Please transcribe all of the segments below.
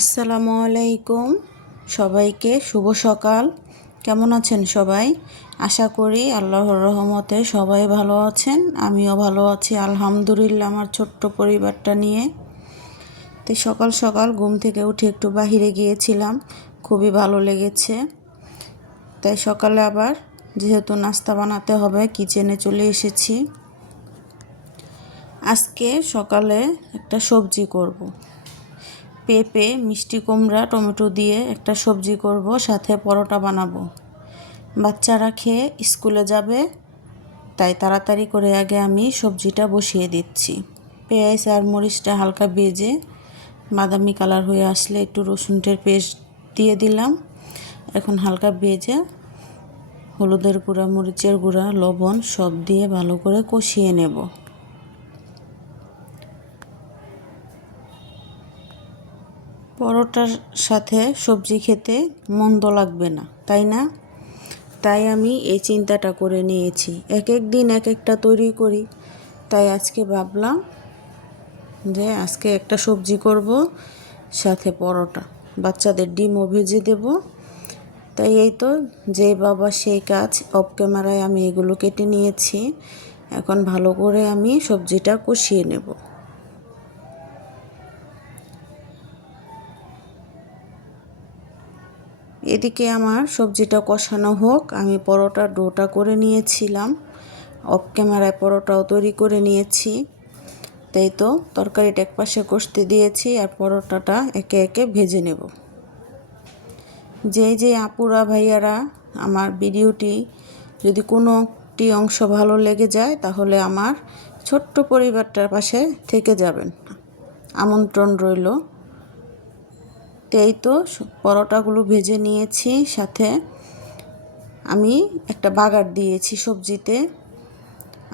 আসসালামু আলাইকুম। সবাইকে শুভ সকাল। কেমন আছেন সবাই? আশা করি আল্লাহর রহমতে সবাই ভালো আছেন। আমিও ভালো আছি আলহামদুলিল্লাহ, আমার ছোট্ট পরিবারটা নিয়ে। তো সকাল সকাল ঘুম থেকে উঠে একটু বাহিরে গিয়েছিলাম, খুবই ভালো লেগেছে। তাই সকালে আবার যেহেতু নাস্তা বানাতে হবে, কিচেনে চলে এসেছি। আজকে সকালে একটা সবজি করব। পেঁপে, মিষ্টি কুমড়া, টমেটো দিয়ে একটা সবজি করব, সাথে পরোটা বানাবো। বাচ্চারা খেয়ে স্কুলে যাবে, তাই তাড়াতাড়ি করে আগে আমি সবজিটা বসিয়ে দিচ্ছি। পেঁয়াজ আর মরিচটা হালকা ভেজে বাদামি কালার হয়ে আসলে একটু রসুনের পেস্ট দিয়ে দিলাম। এখন হালকা ভেজে হলুদের গুঁড়া, মরিচের গুঁড়া, লবণ সব দিয়ে ভালো করে কষিয়ে নেব। পরোটার সাথে সবজি খেতে মন্দ লাগবে না, তাই না? তাই আমি এই চিন্তাটা করে নিয়েছি। এক এক দিন এক একটা তৈরি করি, তাই আজকে ভাবলাম যে আজকে একটা সবজি করব, সাথে পরোটা, বাচ্চাদের ডিমও ভেজে দেব। তাই এই তো, যে বাবা সেই কাজ। অফ ক্যামেরায় আমি এগুলো কেটে নিয়েছি। এখন ভালো করে আমি সবজিটা কষিয়ে নেব। এদিকে আমার সবজিটা কষানো হোক, আমি পরোটার ডোটা করে নিয়েছিলাম। অফ ক্যামেরায় পরোটাও তৈরি করে নিয়েছি। তাই তো তরকারিটা একপাশে কষতে দিয়েছি, আর পরোটাটা একে একে ভেজে নেব। যে আপুরা ভাইয়ারা আমার ভিডিওটি যদি কোনোটি অংশ ভালো লেগে যায়, তাহলে আমার ছোট্ট পরিবারটার পাশে থেকে যাবেন, আমন্ত্রণ রইল। এই তো পরোটাগুলো ভেজে নিয়েছি, সাথে আমি একটা বাগার দিয়েছি সবজিতে।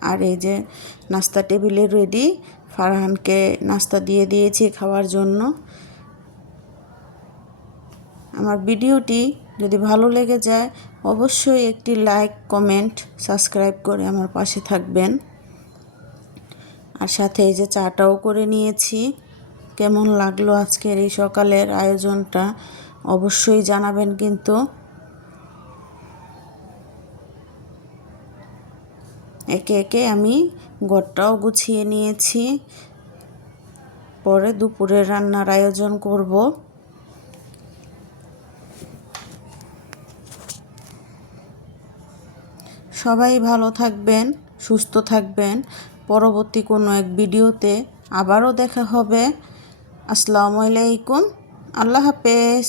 আর এই যে নাস্তা টেবিলে রেডি, ফারহানকে নাস্তা দিয়ে দিয়েছি খাওয়ার জন্য। আমার ভিডিওটি যদি ভালো লেগে যায়, অবশ্যই একটি লাইক, কমেন্ট, সাবস্ক্রাইব করে আমার পাশে থাকবেন। আর সাথে এই যে চাটাও করে নিয়েছি। কেমন লাগলো আজকের এই সকালের আয়োজনটা অবশ্যই জানাবেন কিন্তু। একে একে আমি ঘরটাও গুছিয়ে নিয়েছি। পরে দুপুরের রান্নার আয়োজন করব। সবাই ভালো থাকবেন, সুস্থ থাকবেন। পরবর্তী কোনো এক ভিডিওতে আবারও দেখা হবে। আসসালামু আলাইকুম, আল্লাহ হাফেজ।